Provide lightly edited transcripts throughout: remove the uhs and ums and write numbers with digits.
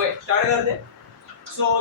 Okay start करते हैं।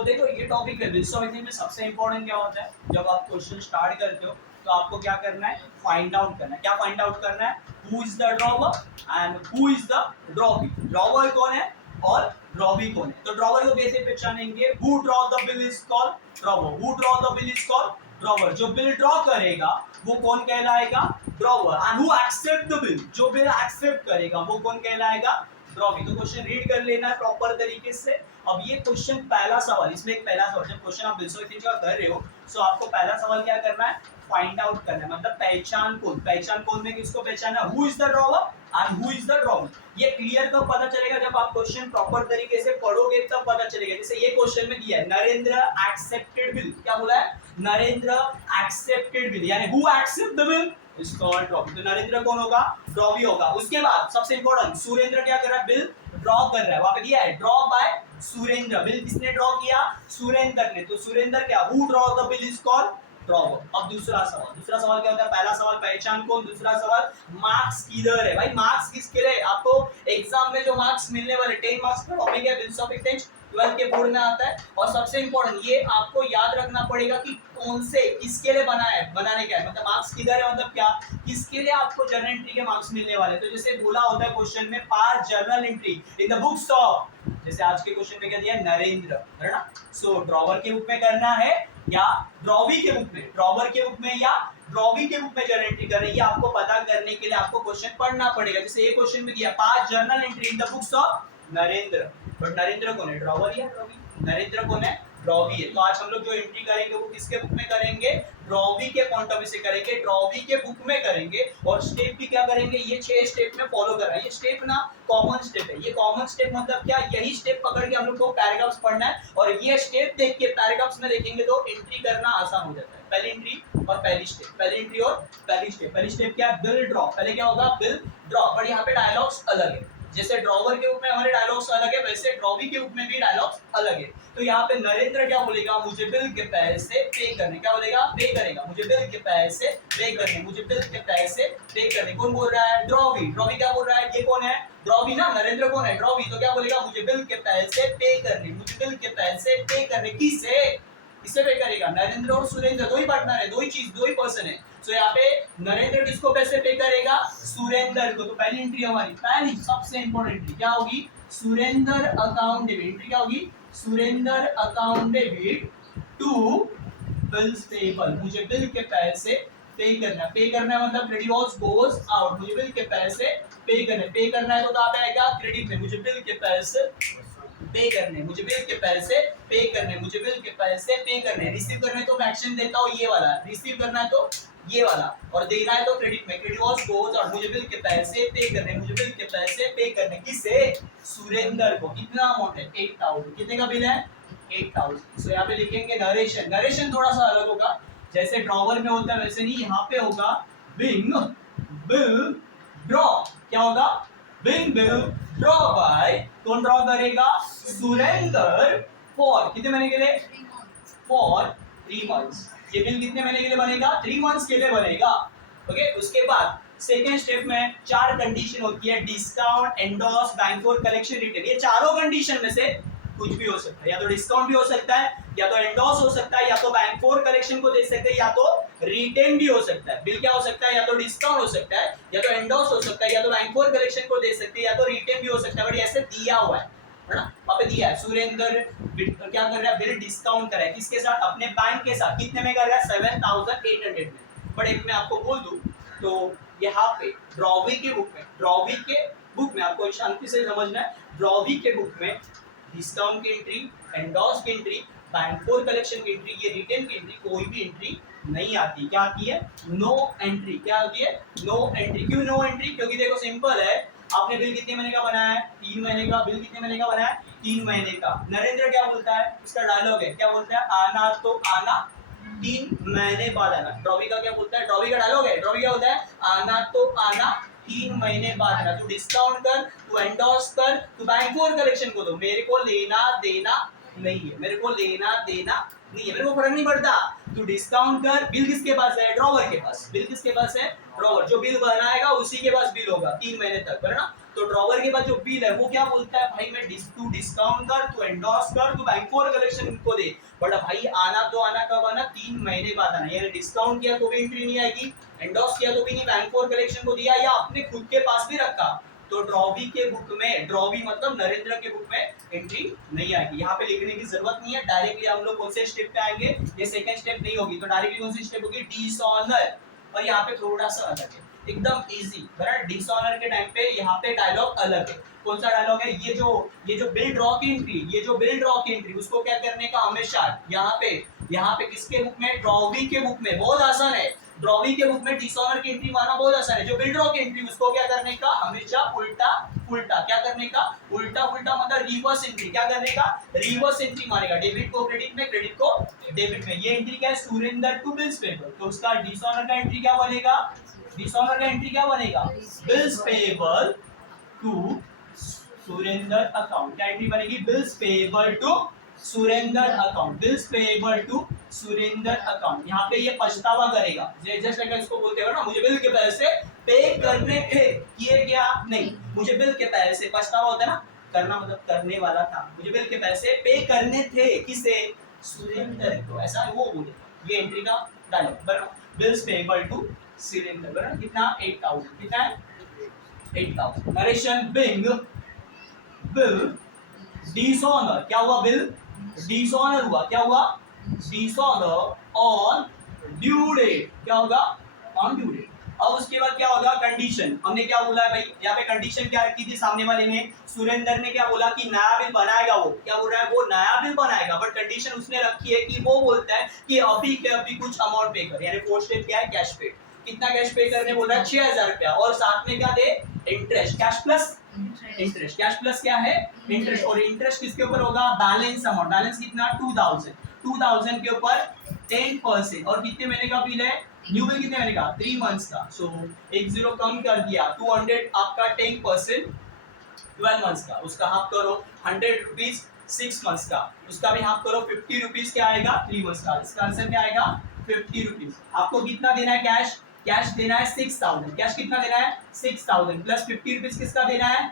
देखो ये टॉपिक है बिल्स ऑफ एथिक्स में सबसे इंपॉर्टेंट क्या होता है, जब आप क्वेश्चन स्टार्ट करते हो तो आपको क्या करना है, फाइंड आउट करना है। क्या फाइंड आउट करना है? Who is the drawer and who is the drawee. Drawer कौन है और ड्रॉवी कौन है। तो ड्रॉवर को कैसे पहचानेंगे? Who draw the bill is called drawer. Who draw the bill is called drawer. जो बिल ड्रॉ करेगा वो कौन कहलाएगा? Drawer. And who accept the bill, जो बिल एक्सेप्ट करेगा वो कौन कहलाएगा? ड्रॉवी। तो क्वेश्चन रीड कर लेना है प्रॉपर तरीके से। अब ये क्वेश्चन पहला सवाल, इसमें एक पहला सवाल, जब क्वेश्चन आप बिल्स ऑफ एथिक्स का कर रहे हो तो आपको पहला सवाल क्या करना है? फाइंड आउट करना है, मतलब पहचान कौन। पहचान कौन में किसको पहचाना? Who is the drawer and who is the drawer. ये क्लियर कब पता चलेगा? जब आप क्वेश्चन प्रॉपर तरीके से पढ़ोगे तब पता चलेगा। जैसे ये क्वेश्चन में दिया है नरेंद्र एक्सेप्टेड बिल। क्या बोला है? नरेंद्र एक्सेप्टेड बिल, यानी who accept the bill is called drawee. तो नरेंद्र कौन होगा? ड्रॉवी होगा। उसके बाद सबसे इंपॉर्टेंट, सुरेंद्र क्या कर रहा है? बिल ड्रॉ कर रहा है। वहां पे दिया है ड्रॉ बाय सुरेंद्र। बिल किसने ड्रॉ किया? सुरेंद्र ने। तो सुरेंद्र क्या? Who draw the bill is called drawer. अब दूसरा सवाल क्या होता है? पहला सवाल पहचान कौन, दूसरा सवाल मार्क्स किधर है। भाई मार्क्स किसके लिए? आपको एग्जाम में जो मार्क्स मिलने वाले 10 मार्क्स का टॉपिक है बिल्स ऑफ एथिक्स, 12 के बोर्ड में आता है। और सबसे इंपॉर्टेंट ये आपको याद रखना पड़ेगा कि कौन से किसके लिए बना है, बनाने क्या है, मतलब मार्क्स किधर है, मतलब क्या किसके लिए आपको जर्नल एंट्री के मार्क्स मिलने वाले। तो जैसे बोला होता है क्वेश्चन में, पास journal entry in the books of, जैसे आज के क्वेश्चन में क्या दिया है? नरेंद्र, है ना। सो ड्रॉवर के बुक में करना है या ड्रॉवी के बुक में, ड्रॉवर के बुक में या ड्रॉवी के बुक में जर्नल एंट्री कर रहे हैं, ये आपको पता करने के लिए आपको क्वेश्चन पढ़ना पड़ेगा। जैसे ये क्वेश्चन में दिया पास journal entry in the books of Narendra, but Narendra कौन है? ड्रॉवर या ड्रॉवी? नरेंद्र कौन है? ड्रॉवी है। तो आज हम लोग जो एंट्री करेंगे वो किसके बुक में करेंगे? ड्रॉवी के पॉइंट ऑफ व्यू से करेंगे, ड्रॉवी के बुक में करेंगे। और स्टेप भी क्या करेंगे? ये 6 स्टेप में फॉलो कर रहा है। ये स्टेप ना कॉमन स्टेप है। ये कॉमन स्टेप मतलब क्या? यही स्टेप पकड़ के हम लोग को पैराग्राफ्स पढ़ना है, और ये स्टेप देख के पैराग्राफ्स में देखेंगे तो एंट्री करना आसान हो जाता है। पहली एंट्री और पहली स्टेप, पहली एंट्री और पहली स्टेप। पहली स्टेप क्या है? Bill draw. पहले क्या होगा? Bill draw. पर यहाँ पे डायलॉग्स अलग है। जैसे ड्रॉवर के बुक में हमारे डायलॉग्स अलग है, वैसे ड्रॉवी के बुक में भी डायलॉग्स अलग है। तो यहाँ पे नरेंद्र क्या बोलेगा? मुझे बिल के पैसे पे करने। क्या बोलेगा? पे करेगा। मुझे बिल के पैसे पे करने, मुझे बिल के पैसे पे करने। कौन बोल रहा है? ड्रॉवी। ड्रॉवी क्या बोल रहा है? ये कौन है? ड्रॉवी ना। नरेंद्र कौन है? ड्रॉवी। तो क्या बोलेगा? मुझे बिल के पैसे पे करने, मुझे बिल के पैसे पे करने। किससे? किससे पे करेगा? नरेंद्र और सुरेंद्र, दो ही पार्टनर है, दो ही चीज, दो ही पर्सन है। तो यहाँ पे नरेंद्र किसको पैसे पे करेगा? सुरेंद्र को। तो पहली एंट्री हमारी, पहली सबसे इंपॉर्टेंट एंट्री क्या होगी? Surendra account debit. एंट्री क्या होगी? Surendra account debit to bills payable. मुझे बिल के पैसे पे करना। पे करना है मतलब क्रेडिट गोज आउट। मुझे बिल के पैसे पे करने। पे करना है तो कहाँ पे आएगा? क्रेडिट में। मुझे बिल के पैसे पे करने, मुझे बिल के पैसे पे करने, मुझे बिल के पैसे पे करने। रिसीव करने तो मैं एक्शन देता हूँ ये वाला, रिसीव करना है तो ये वाला, और देना है तो क्रेडिट में। क्रेडिट वाज गोज और मुझे बिल के पैसे पे करने, मुझे बिल के पैसे पे करने। किससे? सुरेंद्र को। कितना अमाउंट है? 8000। कितने का बिल है? 8000। सो यहाँ पे लिखेंगे नरेशन। नरेशन थोड़ा सा अलग होगा, जैसे ड्रॉवर में होता है वैसे नहीं, यहाँ पे होगा बिंग बिल ड्रॉ। क्या होगा? बिंग बिल ड्रॉ बाय, कौन ड्रॉ करेगा? सुरेंद्र। फॉर कितने महीने के लिए? For 3 months. ये बिल कितने महीने के लिए बनेगा? 3 मंथ्स के लिए बनेगा। ओके। उसके बाद सेकेंड स्टेप में 4 कंडीशन होती है, discount, endorse, bank for collection, return. ये चारों कंडीशन में से कुछ भी हो सकता है, या तो डिस्काउंट भी हो सकता है, या तो एंडोर्स हो सकता है, या तो बैंक फॉर कलेक्शन को दे सकते हैं, या तो रिटर्न भी हो सकता है। बिल क्या हो सकता है? या तो डिस्काउंट हो सकता है, या तो एंडोर्स हो सकता है, या तो बैंक फॉर कलेक्शन को दे सकते हैं, या तो रिटर्न भी हो सकता है। बट ऐसे दिया हुआ है ना, वहां पे दिया है सुरेंद्र क्या कर रहा है? बिल डिस्काउंट कर रहा है। किसके साथ? अपने बैंक के साथ। कितने में कर रहा है? 7800 में। बट एक मैं आपको बोल दूं तो यहाँ पे ड्रॉवी के बुक में, ड्रॉवी के बुक में आपको शांति से समझना है, ड्रॉवी के बुक में डिस्काउंट की एंट्री, एंडोर्स की एंट्री, बैंक फॉर कलेक्शन की एंट्री, ये रिटर्न की एंट्री, कोई भी एंट्री नहीं आती। क्या आती है? No entry. क्या आती है? No entry. क्यों नो एंट्री? क्योंकि देखो सिंपल है, आपने बिल कितने महीने का बनाया है? 3 महीने का। बिल कितने महीने का बनाया है? 3 महीने का। नरेंद्र क्या बोलता है? उसका डायलॉग है, क्या बोलता है? आना तो आना, 3 महीने बाद आना। ड्रॉवी का क्या बोलता है? ड्रॉवी का डायलॉग है, ड्रॉवी क्या होता है? आना तो आना, 3 महीने बाद आना। तू डिस्काउंट कर, तू एंडोर्स कर, तू बैंक फॉर कलेक्शन को दो। मेरे को लेना देना नहीं है, मेरे को लेना देना नहीं है, मेरे को फर्क नहीं पड़ता। तू डिस्काउंट कर। बिल किसके पास है? ड्रॉवर के पास। बिल किसके पास है? ड्रॉवर। जो बिल बनाएगा उसी के पास बिल होगा 3 महीने तक, है ना। तो ड्रॉवर के बाद जो बिल है वो क्या बोलता है, भाई मैं तू डिस्काउंट कर, तू एंडोर्स कर, तू बैंक फॉर कलेक्शन को दे। बट भाई आना तो आना कब आना, 3 महीने बाद आना। यानी डिस्काउंट किया तो भी एंट्री नहीं आएगी, एंडोर्स किया तो भी नहीं, बैंक फॉर कलेक्शन को दिया या अपने खुद के पास भी रखा तो ड्रॉवी के बुक में, ड्रॉवी मतलब नरेंद्र के बुक में एंट्री नहीं आएगी। यहाँ पे लिखने की जरूरत नहीं है, डायरेक्टली हम लोग कौन से स्टेप पे आएंगे, ये सेकंड स्टेप नहीं होगी, तो डायरेक्टली कौन सी स्टेप होगी, डिसऑनर। और यहाँ पे थोड़ा सा अलग है, एकदम इजी, बराबर। डिसऑनर के टाइम पे यहाँ पे डायलॉग अलग है। कौन सा डायलॉग है, ये जो बिल ड्रॉ की एंट्री, ये जो बिल ड्रॉ की एंट्री, उसको क्या करने का, हमेशा यहाँ पे किसके बुक में, ड्रॉवी के बुक में। बहुत आसान है, ड्रॉवी के बुक में डिसऑनर की एंट्री मारना बहुत आसान है। जो बिल ड्रॉ की एंट्री, उसको क्या करने का, हमेशा उल्टा उल्टा, क्या करने का, उल्टा उल्टा मतलब रिवर्स एंट्री, क्या करने का, रिवर्स एंट्री मारेगा। डेबिट को क्रेडिट में, क्रेडिट को डेबिट में। ये एंट्री क्या है, सुरेंद्र टू बिल्स पेबल, तो उसका डिसऑनर का एंट्री क्या बनेगा, डिसऑनर का एंट्री क्या बनेगा, bills payable to Surendra account. क्या एंट्री बनेगी, bills payable to Surendra account, bills payable to Surendra account. यहाँ पे ये पछतावा करेगा, जैसे इसको बोलते हो ना, मुझे बिल के पैसे पे करने थे, किए क्या नहीं, मुझे बिल के पैसे, पछतावा होता है ना, करना मतलब करने वाला था, मुझे बिल के पैसे पे करने थे, किसे, सुरेंद्र को, ऐसा वो बोले। ये एंट्री का डायलॉग, बराबर। बिल्स पेबल टू सुरेंद्र, बराबर। कितना, 8000, कितना है, 8000। नरेशन, बिंग बिल डिसऑनर, क्या हुआ, बिल डिसऑनर हुआ, क्या हुआ, डिसऑनर ऑन ड्यू डेट, क्या होगा, ऑन ड्यू डेट। अब उसके बाद क्या होगा, कंडीशन, हमने क्या बोला है भाई, यहाँ पे कंडीशन क्या रखी थी सामने वाले ने, सुरेंद्र ने क्या बोला कि नया बिल बनाएगा, वो क्या बोल रहा है, वो नया बिल बनाएगा, बट कंडीशन उसने रखी है कि वो बोलता है कि अभी के अभी कुछ अमाउंट पे कर, यानी फोर्थ स्टेप क्या है, कैश पे। कितना कैश पे करने बोल रहा है, 6000 रुपया, और साथ में क्या दे, interest, cash plus interest, cash plus क्या है, इंटरेस्ट। और इंटरेस्ट किसके ऊपर होगा, बैलेंस अमाउंट, बैलेंस कितना, 2000 के ऊपर 10%। और कितने महीने का बिल है, न्यू बिल कितने महीने का, 3 मंथ्स का। सो एक जीरो कम कर दिया, 200 आपका 10%, 12 मंथ्स का, उसका हाफ करो 100 रुपीज 6 मंथ्स का, उसका भी हाफ करो 50 रुपीज, क्या आएगा, 3 मंथ्स का। इसका आंसर क्या आएगा, 50 रुपीज। आपको कितना देना है, कैश, कैश देना है 6000, कैश कितना देना है, 6000 प्लस 50 रुपीज किसका देना है,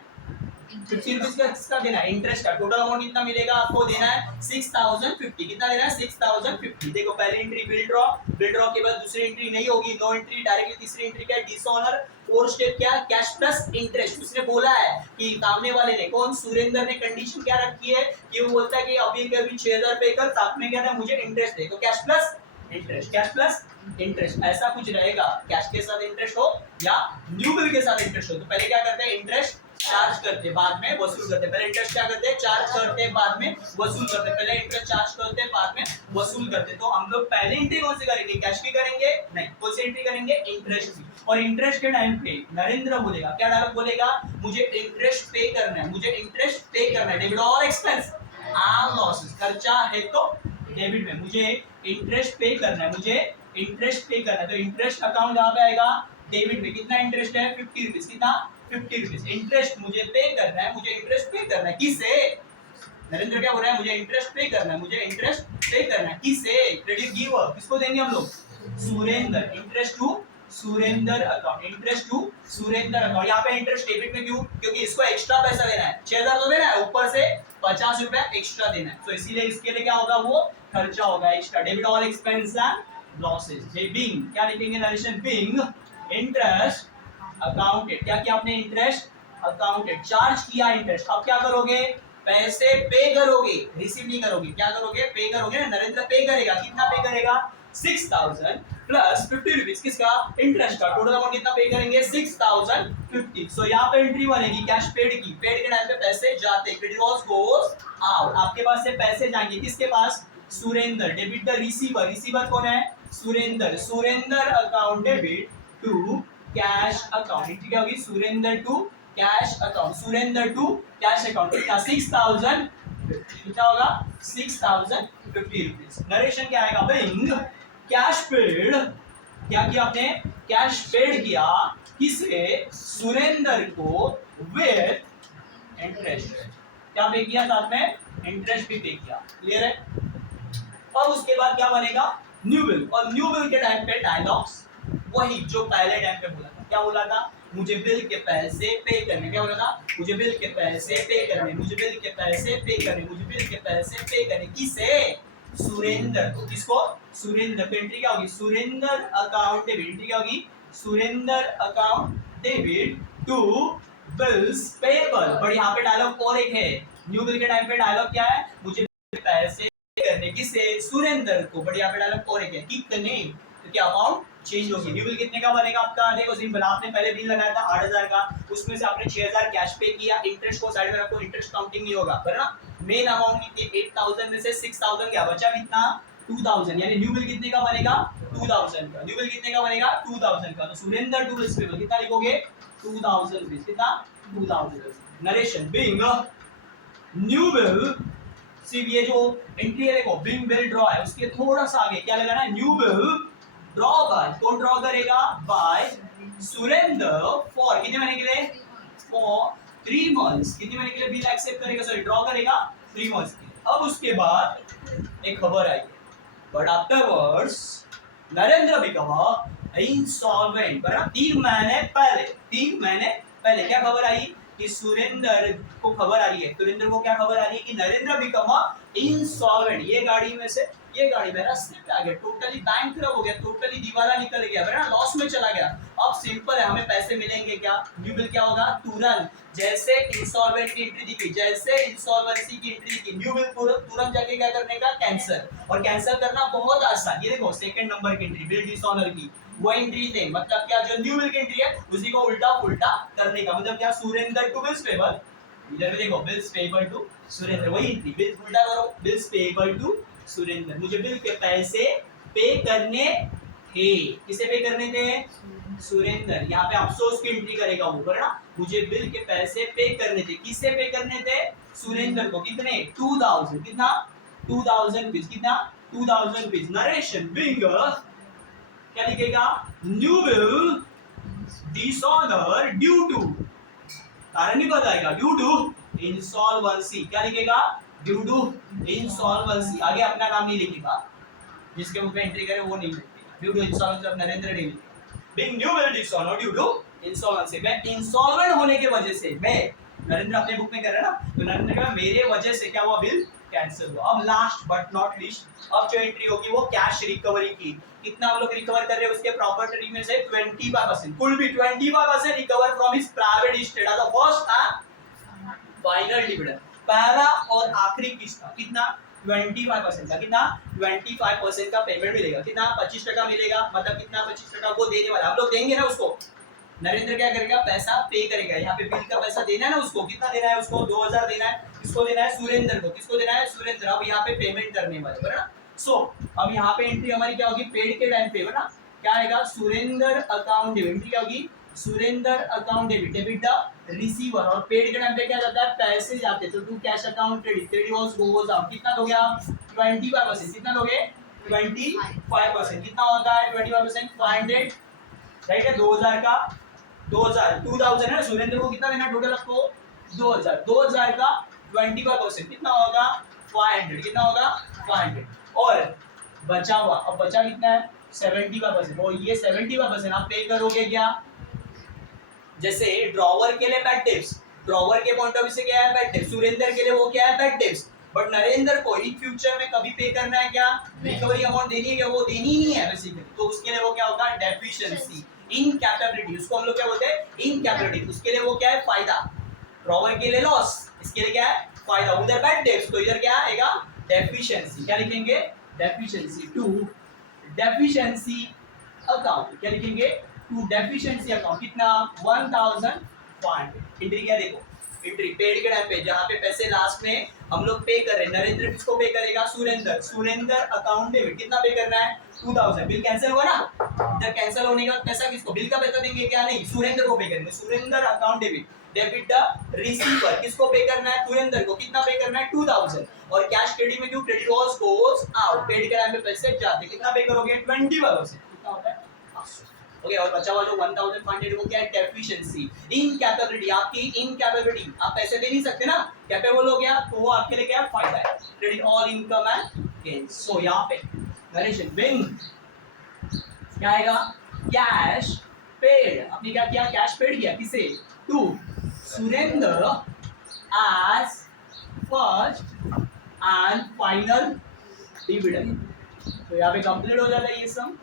50 रुपीज का किसका देना है, इंटरेस्ट का। टोटल अमाउंट कितना मिलेगा, आपको देना है 6050, कितना देना है, 6050। देखो पहली entry bill draw, bill draw के बाद दूसरी एंट्री नहीं होगी, नो एंट्री, डायरेक्टली तीसरी एंट्री क्या है, डिसऑनर। फोर्थ स्टेप क्या है, कैश प्लस इंटरेस्ट। उसने बोला है कि सामने वाले ने, कौन, सुरेंद्र ने कंडीशन क्या रखी है कि वो बोलता है कि अभी के अभी 6000 पे कर, साथ में क्या है, मुझे इंटरेस्ट दे, तो cash plus interest, cash plus interest, ऐसा कुछ रहेगा। कैश के साथ इंटरेस्ट हो या न्यू बिल के साथ इंटरेस्ट हो, तो पहले क्या करते हैं, इंटरेस्ट चार्ज करते, बाद में वसूल करते। पहले इंटरेस्ट क्या करते हैं, चार्ज करते, बाद में वसूल करते। पहले इंटरेस्ट चार्ज करते, बाद में वसूल करते। तो हम लोग पहले एंट्री कौन सी करेंगे, कैश की करेंगे, नहीं, कौन सी एंट्री करेंगे, इंटरेस्ट की। और इंटरेस्ट के टाइम पे नरेंद्र बोलेगा, क्या डायलॉग बोलेगा, मुझे इंटरेस्ट पे करना है, मुझे इंटरेस्ट पे करना है, डेबिट और एक्सपेंस आर लॉसेस, खर्चा है तो डेबिट में, मुझे इंटरेस्ट पे करना है, मुझे इंटरेस्ट पे करना है। तो इंटरेस्ट अकाउंट कहाँ पे आएगा, डेबिट में। कितना इंटरेस्ट है, 50 रुपीज, कितना, 50 रुपीज। इंटरेस्ट मुझे पे करना है, मुझे इंटरेस्ट पे करना है, किससे, नरेंद्र क्या बोल रहा है, मुझे इंटरेस्ट पे करना है, मुझे इंटरेस्ट पे करना है, किससे, क्रेडिट गिवर, किसको देंगे हम लोग, Surendra. Interest to Surendra account, interest to Surendra account. यहाँ पे इंटरेस्ट डेबिट में क्यों, क्योंकि इसको एक्स्ट्रा पैसा देना है, 6000 तो देना है, ऊपर से 50 रुपया एक्स्ट्रा देना है, तो इसीलिए इसके लिए क्या होगा, वो खर्चा होगा extra. Debit all expense and losses. Being क्या लिखेंगे, नरेशन, बिंग इंटरेस्ट अकाउंटेड, क्या किया आपने, इंटरेस्ट अकाउंटेड, चार्ज किया इंटरेस्ट। अब क्या करोगे, पैसे पे करोगे, रिसीव नहीं करोगे, क्या करोगे, पे करोगे ना। नरेंद्र पे करेगा, कितना पे करेगा, 6000 प्लस 50 रुपीज, किसका, इंटरेस्ट का। टोटल अमाउंट कितना पे करेंगे, 6050। सो यहाँ पे एंट्री बनेगी कैश पेड की, पेड के टाइम पे पैसे जाते, क्रेडिट वॉज गोज आउट, आपके पास से पैसे जाएंगे, किसके पास, Surendra. Debit the receiver, receiver कौन है, Surendra. Surendra account debit to cash account, entry क्या होगी, Surendra to cash account, Surendra to cash account. कितना, 6000, कितना होगा, 6050 रुपीज। नरेशन क्या आएगा, बिंग कैश पेड, क्या किया आपने, कैश पेड किया, किसे, सुरेंद्र को, विथ इंटरेस्ट, क्या पे किया, साथ में इंटरेस्ट भी पे किया। क्लियर है। और उसके बाद क्या बनेगा, न्यू बिल। और न्यू बिल के टाइम पे डायलॉग्स वही जो पहले टाइम पे बोला था, क्या बोला था, मुझे बिल के पैसे पे करने, क्या बोला था, मुझे बिल के पैसे पे करने, मुझे बिल के पैसे पे करने, मुझे बिल के पैसे पे करने, किसे, सुरेंद्र को, किसको, सुरेंद्र। तो एंट्री क्या होगी, सुरेंद्र अकाउंट डेबिट, एंट्री क्या होगी, Surendra account debit to bills payable. But यहाँ पे डायलॉग और एक है, न्यू बिल के टाइम पे डायलॉग क्या है, मुझे पैसे करने, किसे, सुरेंद्र को। बट यहाँ पे डायलॉग और एक है, कितने, तो क्या अमाउंट चेंज होगी। न्यू बिल कितने का बनेगा आपका, देखो सिंपल, आपने पहले बिल लगाया था 8,000 का, उसमें से आपने 6,000 कैश पे किया, इंटरेस्ट को साइड में रखो, इंटरेस्ट काउंटिंग नहीं होगा, है ना। मेन अमाउंट कितनी, 8,000 में से 6,000 क्या बचा, कितना, 2,000, यानी न्यू बिल कितने का बनेगा, 2,000 का। न्यू बिल कितने का बनेगा, 2,000 का। तो सुरेंद्र टू बिल्स पेबल कितना लिखोगे, 2,000 रुपीस, कितना, 2,000। नरेशन, बिंग न्यू बिल, सिर्फ ये जो एंट्री है देखो, बिंग बिल ड्रॉ है, उसके थोड़ा सा आगे क्या लगाना है, न्यू बिल ड्रॉ बाय, कौन ड्रॉ करेगा, बाय सुरेंद्र, फॉर कितने महीने के लिए, फॉर 3 मंथ्स, कितने महीने के लिए बिल एक्सेप्ट करेगा, सॉरी ड्रॉ करेगा 3 मंथ्स के लिए। अब उसके बाद एक खबर आई, but afterwards Narendra become insolvent, बराबर 3 महीने पहले क्या खबर आई कि सुरेंद्र को खबर आ रही है, सुरेंद्र को क्या खबर आ रही है कि नरेंद्र बिकम इंसॉल्वेंट, ये गाड़ी मेरा रास्ते पे आ गया, टोटली बैंकरप्ट हो गया, टोटली दिवाला निकल गया, है लॉस में चला गया। अब सिंपल है, हमें पैसे मिलेंगे क्या, न्यू बिल क्या होगा, तुरंत, जैसे इंसॉल्वेंट की एंट्री दिखी, जैसे इंसॉल्वेंसी की एंट्री दिखी, न्यू बिल तुरंत जाके क्या करने का, कैंसिल, और कैंसिल करना बहुत आसान। ये देखो सेकंड नंबर की एंट्री, बिल डिसऑनर की वो एंट्री थे, मतलब क्या, जो न्यू बिल की एंट्री है उसी को उल्टा पुल्टा करने का, मतलब क्या, सुरेंद्र टू बिल्स पेबल, इधर भी देखो बिल्स पेबल टू सुरेंद्र, वही एंट्री, बिल्स उल्टा करो, बिल्स पेबल टू सुरेंद्र, मुझे बिल के पैसे पे करने थे, किसे पे करने थे, सुरेंद्र। यहाँ पे अफसोस की एंट्री करेगा वो, है ना, मुझे बिल के पैसे पे करने थे, किससे पे करने थे, सुरेंद्र को, कितने, 2,000, कितना, 2,000 रुपीज, कितना, 2,000 रुपीज। नरेशन, बिंग क्या लिखेगा, new bill dishonour due to, कारण नहीं बताएगा, ड्यू टू इंसॉल्वेंसी, क्या लिखेगा, ड्यू टू इंसॉल्वेंसी, आगे अपना नाम नहीं लिखेगा, जिसके मुख में एंट्री करे वो नहीं लिखेगा, due to insolvency of Narendra नहीं लिखेगा, being new bill dishonour due to insolvency, मैं इंसॉल्वेंट होने की वजह से, मैं नरेंद्र अपने बुक में कर रहा है ना, तो नरेंद्र का मेरे वजह से क्या हुआ, बिल कैंसिल हुआ। अब लास्ट बट नॉट लीस्ट, अब जो एंट्री होगी वो कैश रिकवरी की, कितना हम लोग रिकवर कर रहे हैं उसके प्रॉपर्टी में से 25%, कुल भी 25% recover from his private estate as the first and final dividend, पहला और आखिरी किस्त का, कितना, 25% का, कितना, 25% का पेमेंट मिलेगा, कितना, 25% मिलेगा, मतलब कितना, 25% वो देने वाला, हम लोग देंगे ना उसको, नरेंद्र क्या करेगा, पैसा पे करेगा, यहाँ पे बिल का पैसा देना है ना उसको, कितना देना है उसको, 2,000 देना है, किसको देना है, सुरेंद्र को, किसको देना है, सुरेंद्र। अब यहाँ पे पेमेंट करने वाले, है ना। सो अब यहाँ पे एंट्री हमारी क्या होगी, पेड के टाइम पे, है ना, क्या आएगा, सुरेंद्र अकाउंट डेबिट, एंट्री क्या होगी, Surendra account debit, debit the receiver, और पेड के टाइम पे क्या जाता है, पैसे जाते, तो to cash account credit, credit goes out, कितना हो गया, 25%, कितना दोगे, 25%, कितना होता है 25%, 500, राइट है, 2,000 का, 2,000 है, सुरेंद्र को कितना देना टोटल आपको, 2,000 का 25%, कितना होगा, 500, कितना होगा, 500, और बचा हुआ, अब बचा कितना है, 75%, और ये 75% आप पे करोगे क्या, जैसे ड्रॉवर के लिए बैड टिप्स, ड्रॉवर के पॉइंट ऑफ व्यू से क्या है, बैड टिप्स, सुरेंद्र के लिए वो क्या है, बैड टिप्स, बट नरेंद्र को इन फ्यूचर में कभी पे करना है क्या, रिकवरी अमाउंट देनी है क्या, वो देनी ही नहीं है बेसिकली, तो उसके लिए वो क्या होगा, डेफिशिएंसी, इनकैपेबिलिटी, उसको हम लोग क्या बोलते हैं, इनकैपेबिलिटी, उसके लिए वो क्या है, फायदा, ड्रॉवर के लिए लॉस, इसके लिए क्या है, फायदा, उधर बैड डेब्ट्स, तो इधर क्या आएगा, डेफिशिएंसी, क्या लिखेंगे, डेफिशिएंसी, टू डेफिशिएंसी अकाउंट, क्या लिखेंगे, टू डेफिशिएंसी अकाउंट, कितना, 1,500, एंट्री क्या देखो, एंट्री पेड के टाइम पे, जहाँ पे पैसे लास्ट में हम लोग पे कर रहे हैं, नरेंद्र किसको पे करेगा, सुरेंद्र अकाउंट डेबिट, कितना पे करना है, 2,000, बिल कैंसिल हुआ ना, इधर कैंसिल होने का पैसा किसको, बिल का पैसा देंगे क्या, नहीं, सुरेंद्र को पे करेंगे, Surendra account debit, debit the receiver, किसको पे करना है, सुरेंद्र को, कितना पे करना है, 2,000, और कैश क्रेडिट में क्यों, क्रेडिट गोज आउट, पेड के टाइम पे पैसे जाते, कितना पे करोगे, 20%, कितना होता है, ओके, और बचा हुआ जो 1,500 वो क्या है, डेफिशिएंसी, इनकैपेबिलिटी, आपकी इनकैपेबिलिटी, आप पैसे दे नहीं सकते ना, कैपेबल हो गया, तो वो आपके लिए क्या है, फायदा है, credit all income and gain. So यहाँ पे नरेशन बिंग क्या आएगा, कैश पेड, आपने क्या किया, कैश पेड किया किसे, to Surendra as first and final dividend. तो यहाँ पे कंप्लीट हो जाता है ये सम।